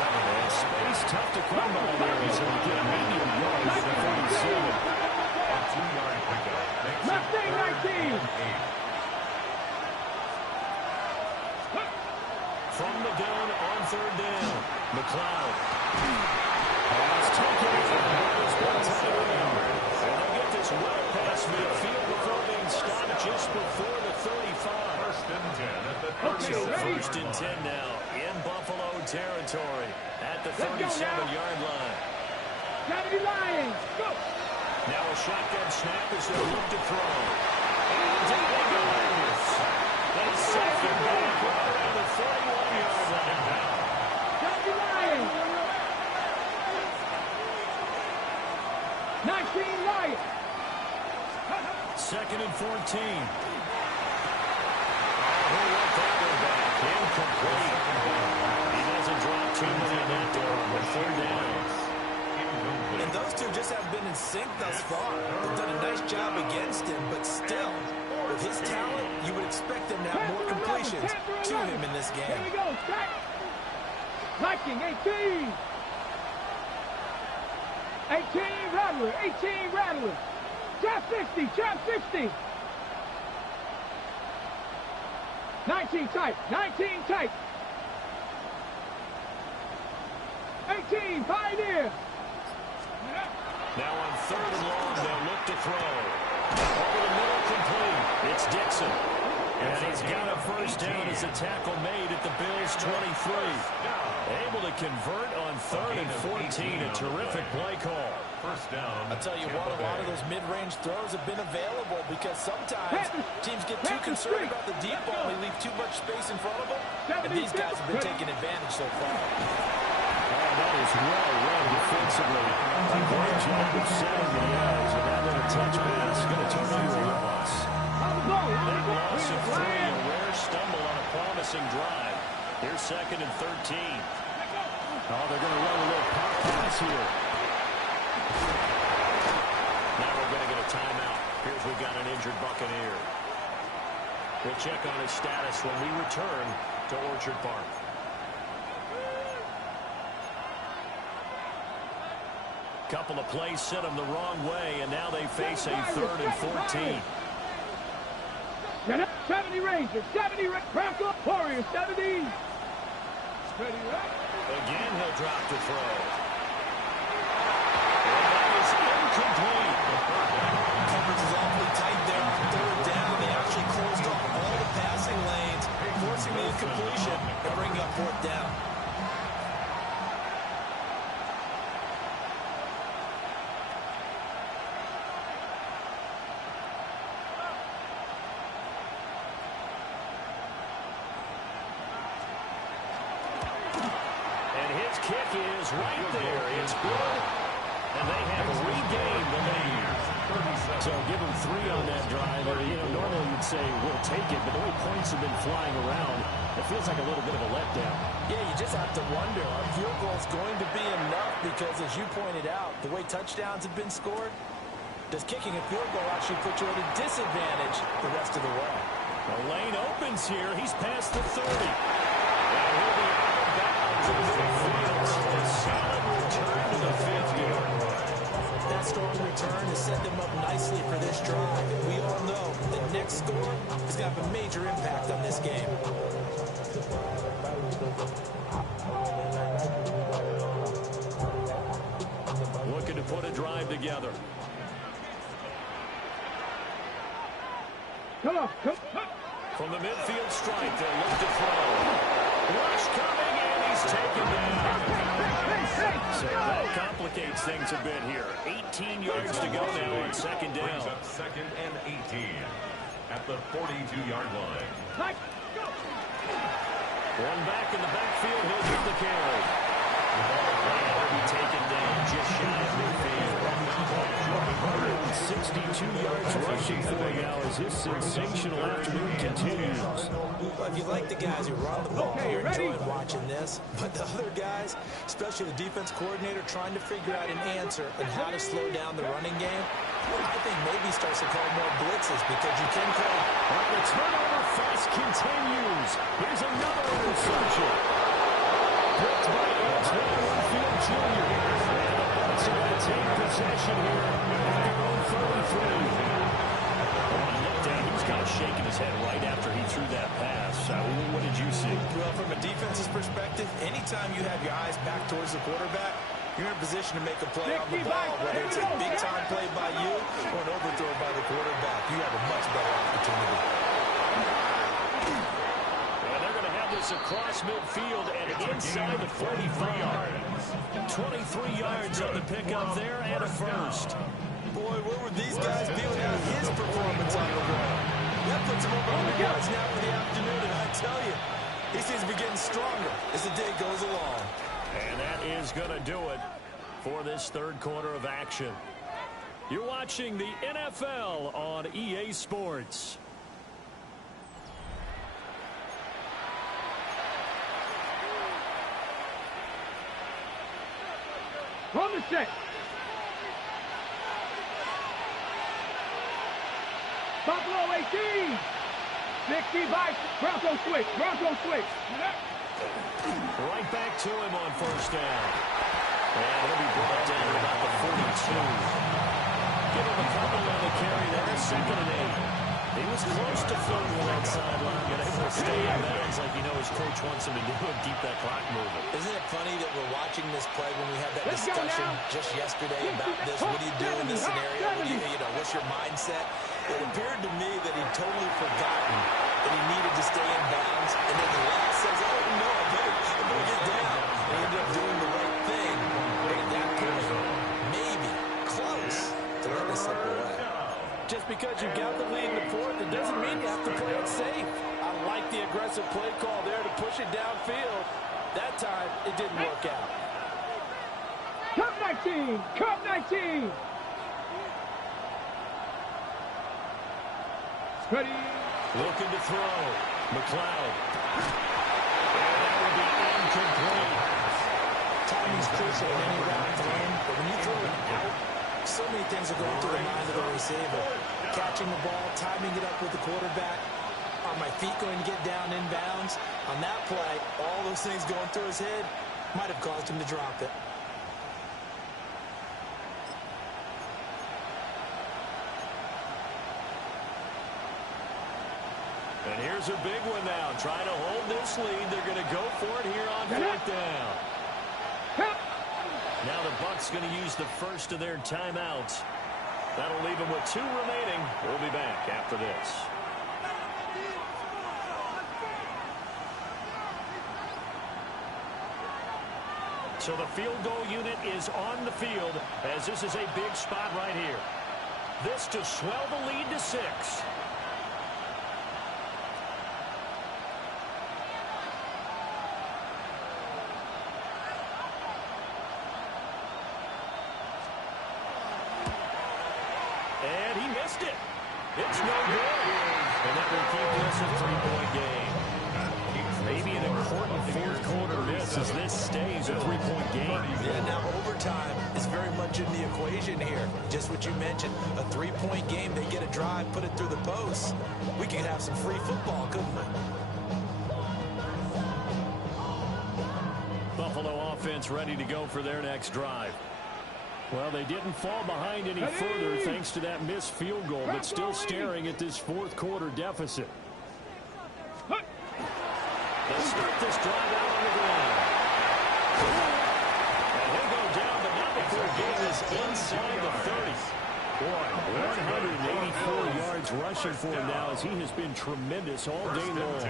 And space tough to come by there as he'll get medium yards at the 37. A 2-yard pickup. Mustang 19. From the gun on third down. McLeod. Has taken it. Has been tied around. And they'll get this well past midfield before being stopped just before the 35. First and 10 at the 37. First and 10 now in Buffalo territory at the 37-yard line. 70 Lions, go! Now a shotgun snap as they look to throw. And they go like this. They sack him back right around the 41-yard line. 70 Lions! 19 Lions! 2nd and 14. Incomplete. He doesn't drop too many in that door on third down. And those two just have been in sync thus far. They've done a nice job against him, but still, with his talent, you would expect them to have more completions to him in this game. Here we go, stack. Viking 18. 18 Rattler, 18 Rattler. Trap 60, trap 60. 19 tight, 19 tight. 18, Pioneer. Now on third and long, they'll look to throw. Over the middle, complete. It's Dixon. And he's got a first down as a tackle made at the Bills' 23. Able to convert on 3rd and 14. A terrific play call. First down. I'll tell you what, a lot of those mid-range throws have been available because sometimes teams get too concerned about the deep ball. They leave too much space in front of them. And these guys have been taking advantage so far. Oh, that is well run defensively. A great job of setting the edge. And that little touch pass is going to turn into a loss. That loss of 3, a rare stumble on a promising drive. Here's 2nd and 13. Oh, they're going to run a little pop pass here. Now we're going to get a timeout. Here's we've got an injured Buccaneer. We'll check on his status when we return to Orchard Park. Couple of plays sent them the wrong way, and now they face a 3rd and 14. 70 Rangers, 70 Bronco Warriors, 70. Ready, right? Again, he'll drop to throw. And that is incomplete. Coverage is awfully tight there on third down. They actually closed off all the passing lanes, forcing the incompletion and bringing up fourth down. kick is right there. It's good, and they have regained the lead. So give them 3 on that drive. Normally you'd say we'll take it, but the way points have been flying around, it feels like a little bit of a letdown. Yeah, you just have to wonder, are field goals going to be enough? Because as you pointed out, the way touchdowns have been scored, does kicking a field goal actually put you at a disadvantage the rest of the way? The lane opens here. He's past the 30. And he'll be out of bounds in midfield. A solid return to the 50. That strong return has set them up nicely for this drive. And we all know the next score is going to have a major impact on this game. Looking to put a drive together. Come on. From the midfield strike, they'll look to throw. Rush coming, and he's taken down. So that complicates things a bit here. 18 yards to go now on second down. Brings up 2nd and 18 at the 42-yard line. One back in the backfield, he'll get the carry. And he'll be taken down just shy of midfield. 162 yards rushing for him now as his sensational afternoon continues. If you like the guys who run the ball, you're enjoying watching this. But the other guys, especially the defense coordinator, trying to figure out an answer and how to slow down the running game, I think maybe he starts to call more blitzes because you can call. The turnover fest continues. Here's another interception. Picked by Antoine Winfield Jr. So that's 8 possession here at their own 33. Look down. He was kind of shaking his head right after he threw that pass. What did you see? Well, from a defense's perspective, anytime you have your eyes back towards the quarterback, you're in a position to make a play on the ball, whether it's a big-time play by you or an overthrow by the quarterback. You have a much better opportunity. And they're going to have this across midfield and inside the 45. 23 yards on the pickup there and a first. Boy, where would these guys be without his performance on the ground? That puts him over 100 yards now for the afternoon, and I tell you, he seems to be getting stronger as the day goes along. And that is going to do it for this third quarter of action. You're watching the NFL on EA Sports. From the set. Buffalo 18. 60 Vice. Bronco switch. Right back to him on first down. And he'll be brought down at about the 42. Give him a couple on the carry there. 2nd and 8. He was close to flirting with that sideline, but able to stay in bounds like his coach wants him to do and keep that clock moving. Isn't it funny that we're watching this play when we had that discussion just yesterday about this? What do you do in this scenario? What's your mindset? It appeared to me that he'd totally forgotten that he needed to stay in bounds, and then the last says, oh, no, I better get down. And he ended up doing the right thing. But at that point, maybe close to letting us slip away. Just because you got the lead in the fourth, it doesn't mean you have to play it safe. I like the aggressive play call there to push it downfield. That time, it didn't work out. Cup 19. Ready. Looking to throw. McLeod. And that will be incomplete. Timing's crucial in any route thrown, but when you throw it out, so many things are going through the mind of the receiver. Catching the ball, timing it up with the quarterback. Are my feet going to get down in bounds? On that play, all those things going through his head might have caused him to drop it. And here's a big one now. Trying to hold this lead. They're going to go for it here on 4th down. Now the Bucs going to use the first of their timeouts. That'll leave them with 2 remaining. We'll be back after this. So the field goal unit is on the field as this is a big spot right here. This to swell the lead to 6. It's no good. And that will keep this a 3-point game. Maybe an important fourth quarter miss as this stays a 3-point game. Yeah, now overtime is very much in the equation here. Just what you mentioned, a 3-point game. They get a drive, put it through the post. We could have some free football, couldn't we? Buffalo offense ready to go for their next drive. Well, they didn't fall behind any further thanks to that missed field goal, but still staring at this fourth quarter deficit. They'll start this drive out on the ground. And he'll go down, but not before getting this inside the 30. Boy, 184 yards rushing for him now as he has been tremendous all day long.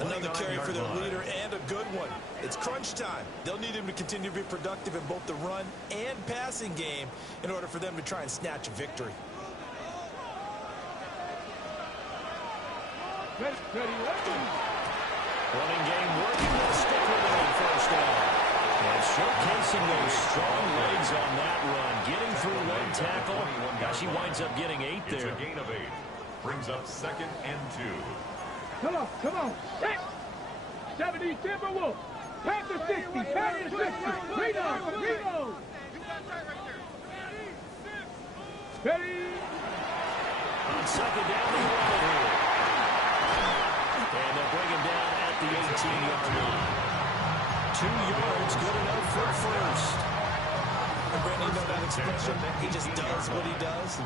Another carry for their leader and a good one. It's crunch time. They'll need him to continue to be productive in both the run and passing game in order for them to try and snatch a victory. Running game working. They'll stick with it on first down. And showcasing those strong legs on that run. Getting through one tackle. Gosh, he winds up getting 8 there. It's a gain of 8. Brings up 2nd and 2. Come on, come on. 70 Timberwolves. Panther 60, Panther 60. Reload, reload. Ready. On 2nd down, they roll it here. And they'll bring him down at the 18-yard line. 2 yards, good enough for first. And Brandon, you know that expression? He just does what he does.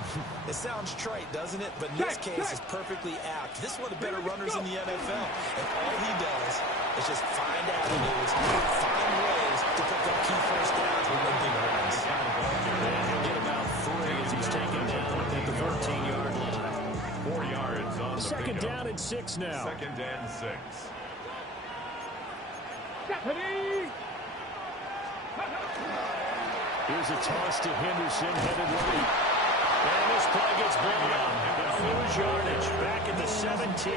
It sounds trite, doesn't it? But in this case, it's perfectly apt. This is one of the better runners in the NFL. And all he does is just find avenues, find ways to pick up key first downs with big runs. And he'll get about 3 as he's taken down at the 14-yard line. 4 yards on the 2nd down and 6 now. 2nd and 6. Here's a toss to Henderson, headed late. And this play gets blown up. They'll lose yardage back at the 17.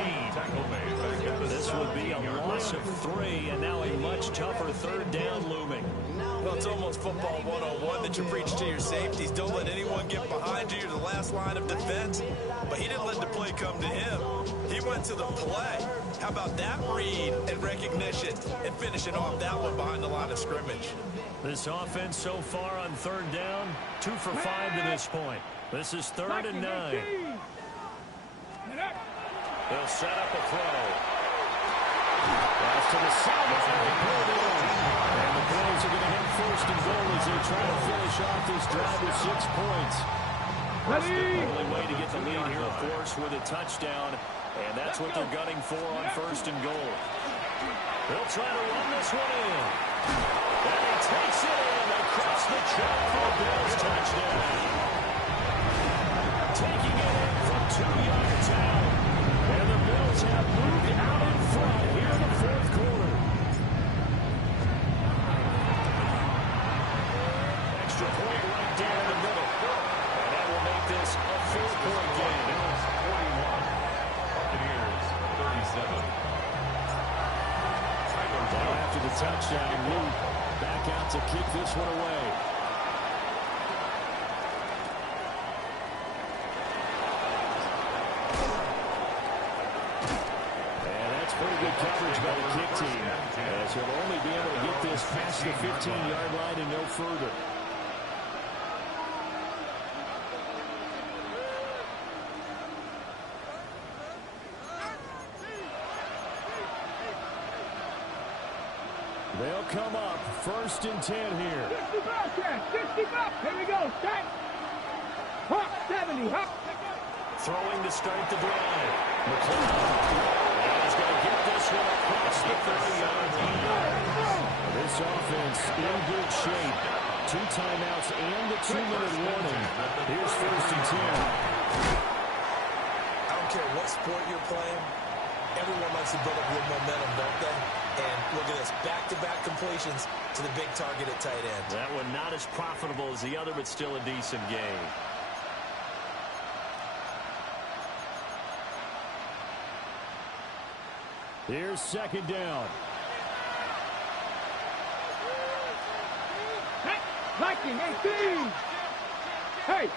This would be a loss of 3, and now a much tougher 3rd down looming. Well, it's almost football 101 that you preach to your safeties. Don't let anyone get behind you. You're the last line of defense. But he didn't let the play come to him. He went to the play. How about that read and recognition and finishing off that one behind the line of scrimmage? This offense so far on 3rd down, 2 for 5 to this point. This is 3rd and 9. They'll set up a throw. Pass to the sideline. And the Bills are going to hit 1st and goal as they try to finish off this drive with 6 points. The only way to get the lead here, of course, with a touchdown. And that's what they're gunning for on 1st and goal. They'll try to run this one in. And he takes it in across the track for a Bills touchdown. Taking it in from 2 yards out. And the Bills have moved out in front here in the 4th quarter. Extra point right down the middle. And that will make this a 4-point game. Bills 41. Buccaneers 37. Well, after the touchdown, Luke back out to kick this one away. And that's pretty good coverage by the kick team, as he'll only be able to get this past the 15-yard line and no further. They'll come up 1st and 10 here. 60 back. Here we go. Set. Hop, 70. Hop. Throwing to start the drive. McClellan is going to get this one across the 30-yard line. This offense in good shape. 2 timeouts and the 2-minute warning. Here's 1st and 10. I don't care what sport you're playing. Everyone likes to build up a little momentum, don't they? And look at this, back-to-back completions to the big target at tight end. That one not as profitable as the other, but still a decent game. Here's 2nd down. Hey, Viking, 18. Hey.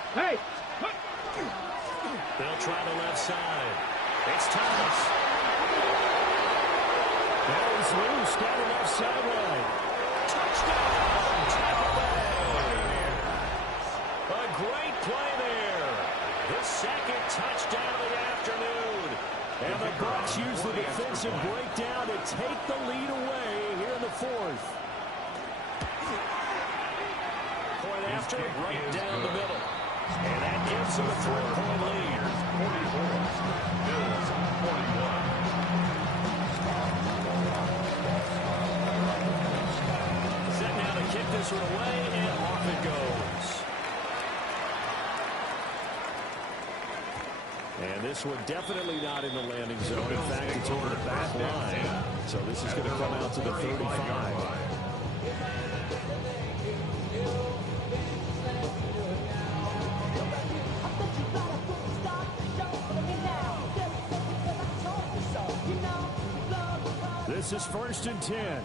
They'll try the left side. It's Thomas. That is loose down the left sideline. Touchdown, Tampa Bay. A great play there. The second touchdown of the afternoon. And the Bucs use the defensive breakdown to take the lead away here in the fourth. Point after, right down the middle. And that gives them a 3-point lead. 44. Bills 41. Set now to kick this one away, and off it goes. And this one definitely not in the landing zone. In fact, it's over the back line. So this is going to come out to the 35. This is 1st and 10.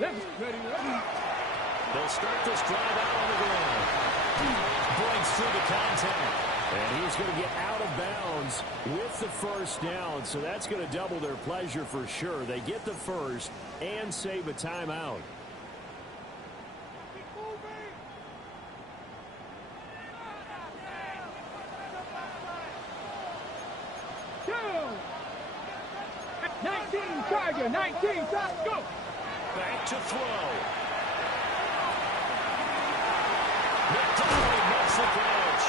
They'll start this drive out on the ground. Breaks through the contact. And he's going to get out of bounds with the first down. So that's going to double their pleasure for sure. They get the first and save a timeout. Tiger, 19, go! Back to throw. McDonald makes the catch.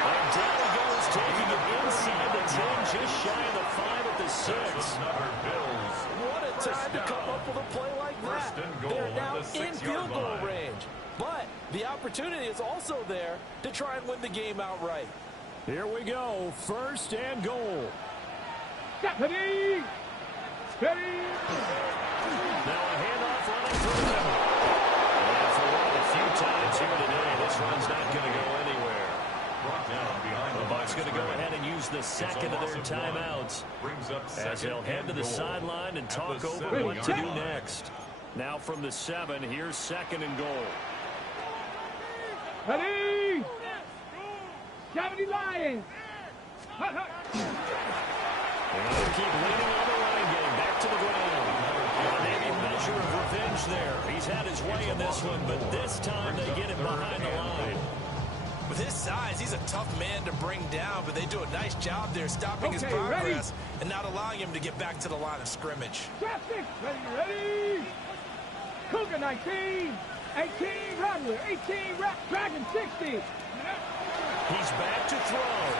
And down he goes, taking it inside the 10, just shy of the 5 at the 6. Another Bills. What a time to come up with a play like that. They're now in field goal range. But the opportunity is also there to try and win the game outright. Here we go, 1st and goal. Stephanie! Steady! Now a handoff running through the middle. And for one of the few times here today, this run's not going to go anywhere. Brought down behind The Bucs going to go ahead and use the second of their timeouts as they'll head to the sideline and talk over what to do next. Now from the 7, here's 2nd and goal. Ready! 70 Lions! And they'll keep leaning on the running game. Back to the ground. Maybe a measure of revenge there. He's had his way in this one, but this time they get him behind the line. With his size, he's a tough man to bring down, but they do a nice job there stopping his progress and not allowing him to get back to the line of scrimmage. Traffic! Ready! Cougar 19! 18 Rattler! 18 Dragon 60! He's back to throw.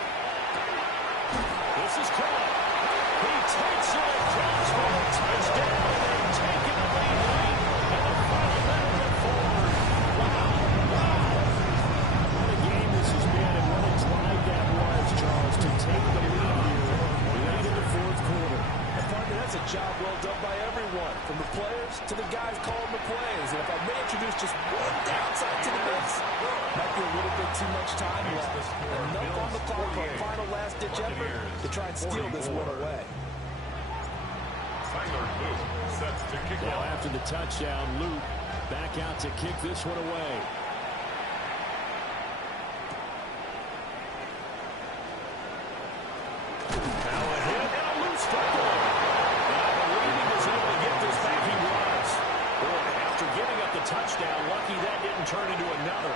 This is caught. He takes it across for a touchdown. They're taking the lead late in the final minute of the fourth. Wow. What a game this has been and what a drive that was, Charles, to take the lead here late in the fourth quarter. And partner, that's a job well done by everyone, from the players to the guys calling the plays. And if I may introduce just one downside to the mix, might be a little bit too much time left. Enough on the clock for a final last-ditch effort to try and steal this one away. Tyler Luke set to kick Now off. after the touchdown, Luke back out to kick this one away. Now a hit and a loose football. And I believe he was able to get this back. He was. Boy, after giving up the touchdown, lucky that didn't turn into another.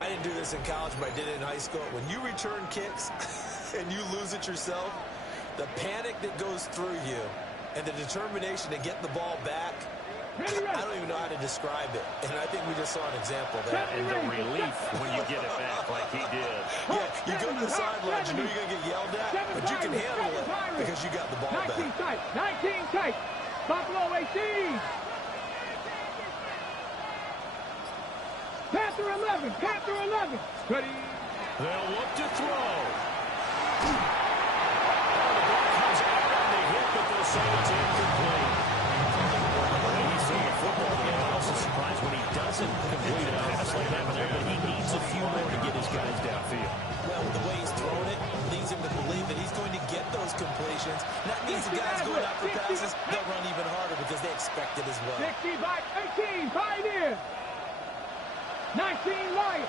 I didn't do this in college, but I did it in high school. When you return kicks and you lose it yourself, the panic that goes through you and the determination to get the ball back, I don't even know how to describe it. And I think we just saw an example there. And the relief when you get it back like he did. Yeah, you go to the sidelines, you know you're going to get yelled at, but you can handle it because you got the ball 19 back. tight, 19 tight. Buffalo 18. Panther 11, Panther 11. Ready? They'll look to throw. The ball comes out on the hit, but they'll say it's incomplete. formations. And that means the guys going out for passes, they'll run even harder because they expect it as well. 60 by 18, Pioneer. 19, Lions.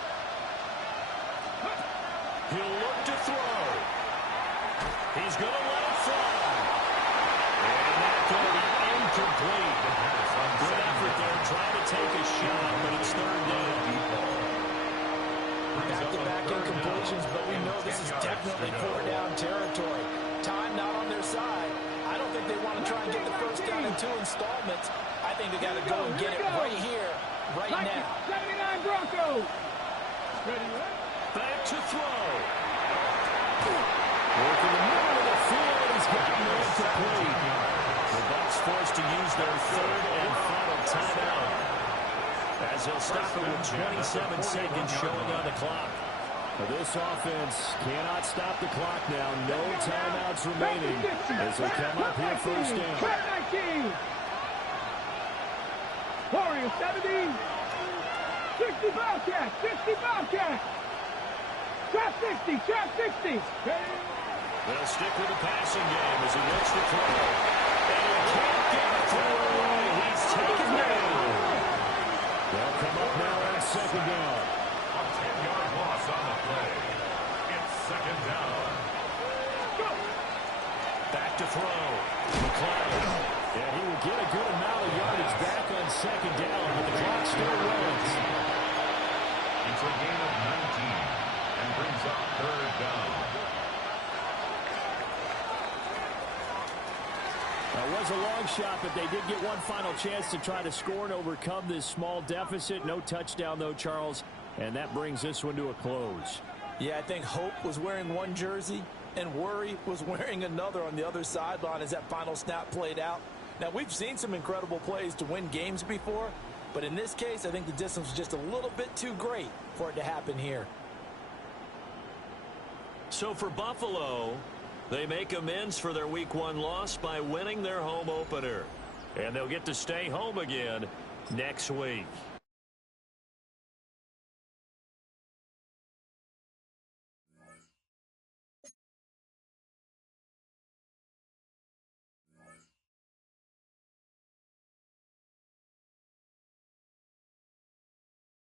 He'll look to throw. He's going to let it fly. And that's going to be incomplete. Good effort there, trying to take a shot, but it's third down. Back-to-back incompletions, but we know this is definitely four-down territory. Time not on their side. I don't think they want to try and get the first down in 2 installments. I think they got to go and get it right here, right now. 79 Broncos. Ready, Back to throw. Working the middle of the field, he's gotten it incomplete. The Bucs forced to use their third and final timeout, as they'll stop it with 27 seconds showing on the clock. This offense cannot stop the clock now. No timeouts remaining as they come up here first down. 19. Warriors 70. 60 Bobcats. 60 Bobcats. Trap 60. Trap 60. They'll stick with the passing game as he looks to throw. And he can't get it through. He's taken down. They'll come up now on second down. A 10-yard loss on the play. It's second down. Back to throw. McLeod. And he will get a good amount of yardage back on second down, but the clock still runs. It's a gain of 19 and brings up third down. It was a long shot, but they did get one final chance to try to score and overcome this small deficit. No touchdown, though, Charles, and that brings this one to a close. Yeah, I think Hope was wearing one jersey and Worry was wearing another on the other sideline as that final snap played out. Now, we've seen some incredible plays to win games before, but in this case, I think the distance was just a little bit too great for it to happen here. So for Buffalo, they make amends for their Week 1 loss by winning their home opener. And they'll get to stay home again next week.